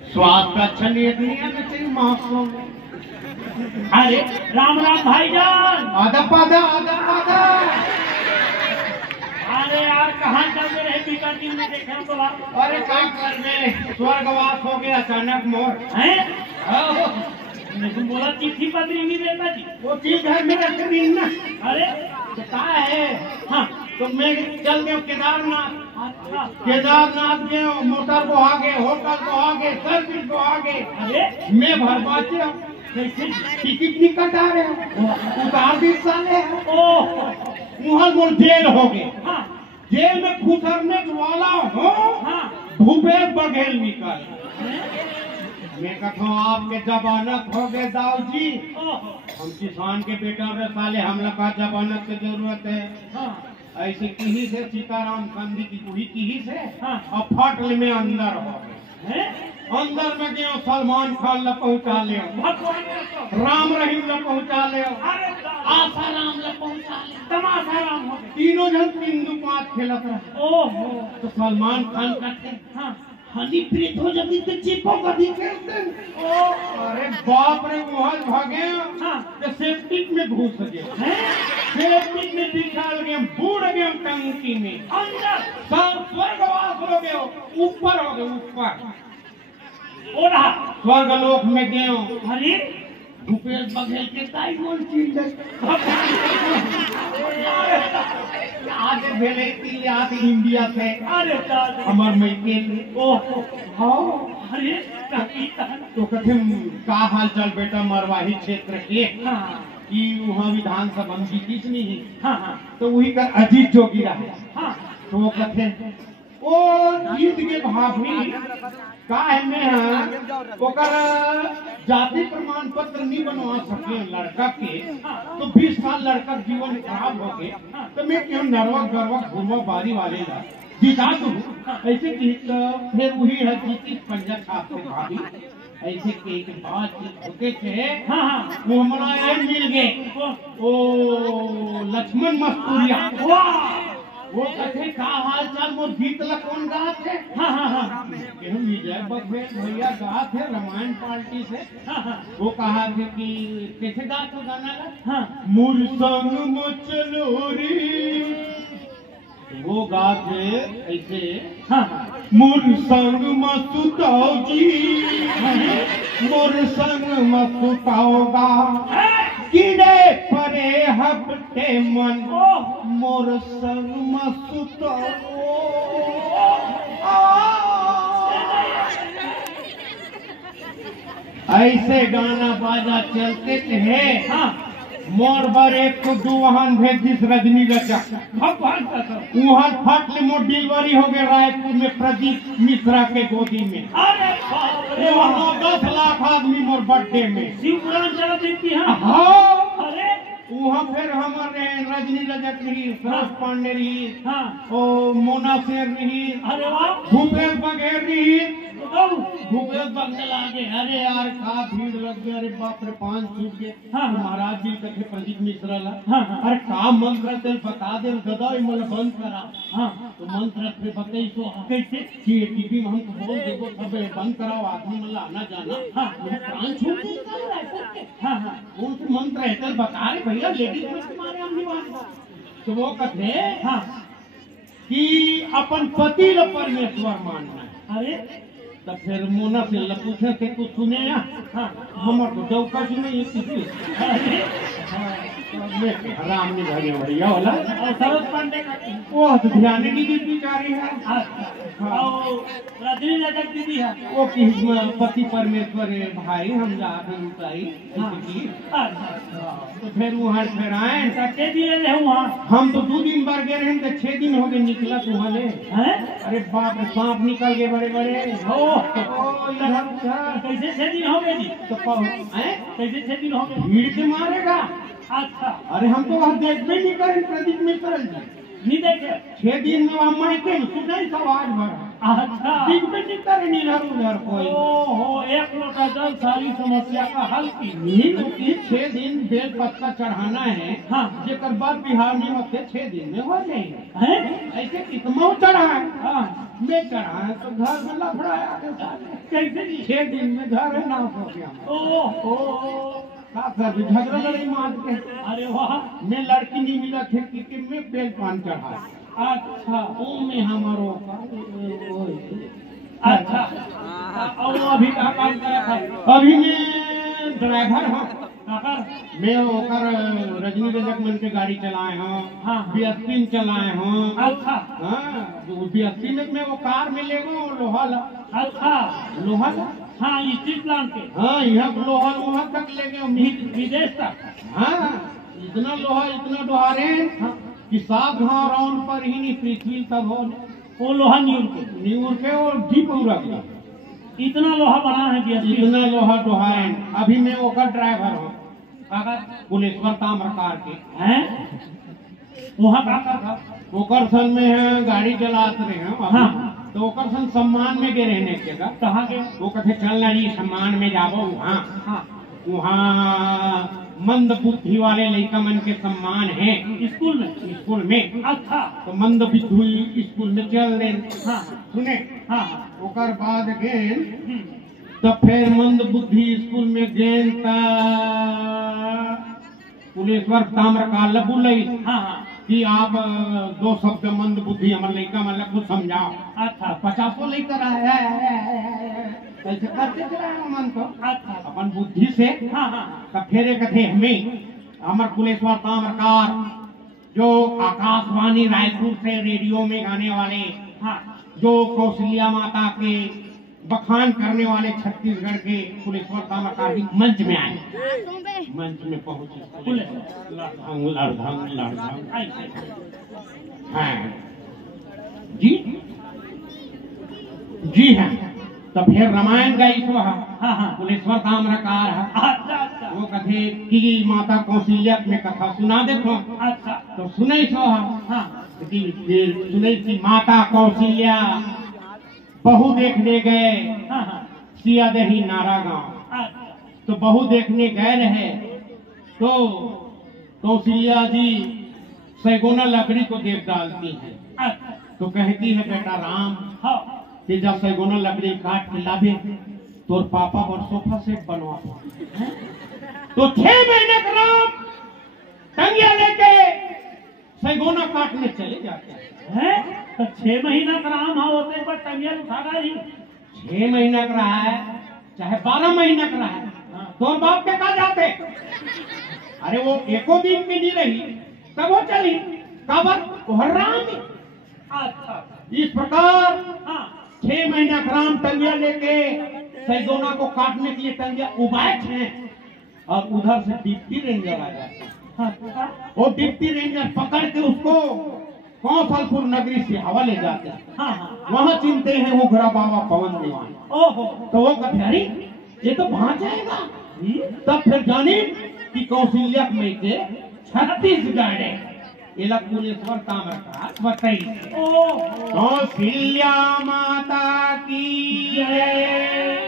स्वाद का अच्छा नहीं चाहिए महोत्सव। अरे राम राम भाईजान। आदब आदब आदब आदब। अरे यार कहाँ चल रहे बीता दिन में देखे तो आप। अरे कहीं कर में स्वर्गवास हो गया अचानक मोर हैं? तुम बोला चिट्ठी पत्री नहीं देता जी। वो चीज है मेरा शरीर ना। अरे तो क्या है? हाँ तो मैं चल गया केदारनाथ। अच्छा केदारनाथ गए, मोटर को आगे, होटल को आगे, सर्विस को आगे। अरे मैं भरवाचे कैसे टिकट निकट आ रहे उतार दी साले। ओह वहाँ मोर जेल हो गए। हाँ जेल में खुसरने वाला हो हाँ भूपेश बघेल निकल। मैं कहता हूँ आपके जमानत हो गए दाऊ जी। ओह हम किसान के बेटा रे साले, हम लोग का जमानत की जरूरत है। हाँ ऐसे किही से सीताराम गांधी की पूरी किही से हाँ। और फटल में अंदर हो गए। हैं? अंदर में गए सलमान खान ला पहुंचा ले, भगवान का तो। राम रहीम ला पहुंचा ले, अरे आशा राम ला पहुंचा ले। तमाशा राम हो गए। तीनों जन 3-2-5 खेलत रहे। ओहो तो सलमान खान कहते हाँ हनी प्रीत हो जाती तो चिपो कभी खेलते। अरे बाप रे वहां भागे हाँ। तो सेप्टिक में घुस गए। हैं? सेप्टिक में बिछाल गए, बूढ़ गए टंकी में। अंदर सब स्वर्गवास हो गए, ऊपर हो गए ऊपर ओ रहा। स्वर्गलोक में गए। अरे भूपेश बघेल के ताई बोल चीज आगे भेले तिले आते इंडिया से अरे दादा हमार मैकेल। ओहो हाँ अरे कहीं कहाँ तो कथे का हाल चाल बेटा मरवाही क्षेत्र के हाँ कि वहाँ विधानसभा में जीतीस नहीं। हाँ हाँ तो वही कर अजीत जोगी रहा। हाँ तो वो कथे ओ जीत के भाभी का है में ओकर जाति प्रमाण पत्र नहीं बनवा सके लड़का के। तो 20 साल लड़का जीवन खराब हो गए। तो मैं क्यों नरवा गरवा घुमा बारी वाले ला जीता तो ऐसे जीत। फिर वही है जीती पंजा छाप से भाभी ऐसे के एक बात होते थे। हाँ हाँ वो हमारा ये मिल गए ओ लक्ष्मण मस्तूरिया। वाह वो कथे का हाल चाल वो गीत ला कौन गा थे? हाँ हाँ हाँ विजय बघेल भैया गा थे रामायण पार्टी से। हाँ हाँ वो कहा थे कि कैसे गा तो गाना ला हाँ मुर संग मचलोरी। वो गा थे ऐसे हाँ हाँ मुर संग मसुताओ जी, मुर संग मसुताओगा किने परे हफ्ते मन मोर संग मसुताओ। ऐसे गाना बाजा चलते थे। हाँ मोर बर एक तो दुवाहन भेज दिस रजनी रचा भगवान का तो। वहाँ फट मोर डिलीवरी हो गए रायपुर में प्रदीप मिश्रा के गोदी में। अरे बाप रे वहाँ 10 लाख आदमी मोर बर्थडे में। शिव पुराण चला देती है। हाँ अरे वहाँ फिर हमारे रजनी रजक रही, सरस पांडे रही, हाँ ओ मोना शेर रही, अरे वाह भूपेश बघेल रही। बाबू भूपेश बघेल आगे अरे यार का भीड़ लग गया। अरे बाप रे 5 छूट गए। हाँ, हाँ। महाराज जी कथे प्रदीप मिश्रा ला हाँ, हाँ। अरे का मंत्र तेल बता दे गदा मतलब बंद करा। हाँ तो मंत्र पे बताई तो कैसे कि टीवी में हम तो बोल देगो सब बंद कराओ आदमी मतलब आना जाना। हाँ। प्राण छूट गए। हाँ हाँ कौन सी मंत्र है तेल बता रहे भैया लेडीज में तुम्हारे हम निवास। तो वो कथे हाँ कि अपन पति ल परमेश्वर मानना है। अरे तब फिर मोना से पूछे थे कुछ सुने ना। हाँ हमारे को चौका सुने ये किसी अरे राम ने भैया भैया वाला और सरस पांडे का वो तो ध्यान नहीं दी बेचारी है। अच्छा और रजनी रजक दीदी है। वो कि पति परमेश्वर है भाई हम जाते उताई तो फिर वहाँ फिर आए सच्चे दिए रहे वहाँ। हम तो 2 दिन बार गए रहे तो 6 दिन हो गए निकला तो वहाँ ले। हैं? अरे बाप रे सांप निकल गए बड़े बड़े। कैसे 6 दिन हो गए जी? तो कैसे 6 दिन हो गए? भीड़ से मारेगा। अच्छा अरे हम तो वहाँ देखते नहीं करें प्रदीप मिश्रा जी। नहीं देखे। 6 दिन में वहाँ मायके सुनाई सब आज भर अच्छा दिखते नहीं करे नहीं इधर उधर कोई। ओहो एक लोटा जल सारी समस्या का हल की। नहीं तो 6 दिन बेल पत्ता चढ़ाना है। हाँ जेकर बाद बिहार नहीं होते 6 दिन में हो जाएंगे। हैं? ऐसे कितना चढ़ा है। हाँ मैं चढ़ा है तो घर में लफड़ा है। कैसे जी? 6 दिन में घर ना हो गया। ओहो, का कर झगड़ा लड़ाई मार के अरे वाह, मैं लड़की नहीं मिला थे कि मैं बेल पान चढ़ा। अच्छा ओ में हमारो अच्छा। और वो अभी कहाँ काम कर रहा था? अभी मैं ड्राइवर हूँ। काकर? मैं ओकर रजनी रजक मन के गाड़ी चलाए हूँ। हाँ। BSP में चलाए हूँ। अच्छा हाँ, BSP में मैं वो कार में ले गो लोहा ला। अच्छा, लोहा ला। हाँ स्टील प्लांट के हाँ, यहाँ लोहा तक ले गए। विदेश तक। हाँ, इतना लोहा इतना डोहारे कि 7 घाव राउंड पर ही नहीं पृथ्वी तब हो वो लोहा न्यूर के और डीप रख गया। इतना लोहा बना है BSP। इतना लोहा डोहारे। अभी मैं ओकर ड्राइवर हूँ। काकर? पुलेश्वर ताम्रकार के हैं? वहाँ काकर था? ओकर सन में है गाड़ी चलाते रहे हैं अभी। हाँ। तो ओकर सन सम्मान में गे रहने के जगह कहाँ के? वो कहते चल रही सम्मान में जाबो वहाँ। हाँ। वहाँ मंद बुद्धि वाले लड़का मन के सम्मान है स्कूल में। अच्छा। तो मंद बुद्धि स्कूल में चल दे। हाँ सुने। हाँ। ओकर बाद गेन तो फिर मंद बुद्धि स्कूल में गेन पुलेश्वर ताम्रकाल बुलई हाँ हाँ। कि आप 2 शब्द मंद बुद्धि हमारे लड़का मतलब कुछ समझाओ। अच्छा। 50 लेकर आया ऐसे करते चला मन तो अच्छा। अपन बुद्धि से। हाँ हाँ। तब फेरे कथे हमें अमर कुलेश्वर ताम्रकार जो आकाशवाणी रायपुर से रेडियो में गाने वाले, हाँ। जो कौशल्या माता के बखान करने वाले छत्तीसगढ़ के कुलेश्वर ताम्रकार भी मंच में आए। मंच में पहुंचे लड़धंग। हाँ जी हाँ। तो फिर रामायण गाई सो हाँ। कुलेश्वर ताम्रकार है। अच्छा अच्छा। वो कथे कि माता कौशल्या में कथा सुना देखो। अच्छा। तो सुने सो हाँ। फिर सुने कि माता कौशल्या बहू देखने गए हाँ हाँ। सियादही नारा गांव। अच्छा। तो बहू देखने गए रहे तो कौशल्या जी सैगोना लकड़ी को देख डालती है। अच्छा। तो कहती है बेटा राम हाँ। कि जब सैगोना लकड़ी काट के लावे तो पापा और सोफा सेट बनवा। तो 6 महीने का राम टंगिया लेके सैगोना काटने चले जाते हैं। तो 6 महीना का राम होते पर टंगिया उठाना ही। 6 महीना का रहा है चाहे 12 महीना का रहा है तो बाप के कहा जाते। अरे वो एको दिन की नहीं रही तब वो चली काबर वो हर राम। अच्छा। इस प्रकार हाँ। 6 महीना का राम टंगिया लेके सैगोना को काटने के लिए टंगिया उबाए थे और उधर से डिप्टी रेंजर आ जाते। अच्छा। वो डिप्टी रेंजर पकड़ के उसको कौशलपुर नगरी से हवा ले जाते हैं। हाँ। वहाँ चिंते हैं वो घरा बाबा पवन दीवान। ओहो। तो वो कहते अरे ये तो भाग जाएगा। तब फिर जाने कि कौशल्या में के 36 इला कुलेश्वर ताम्रकार बताइए। ओहो। कौशल्या माता की जय।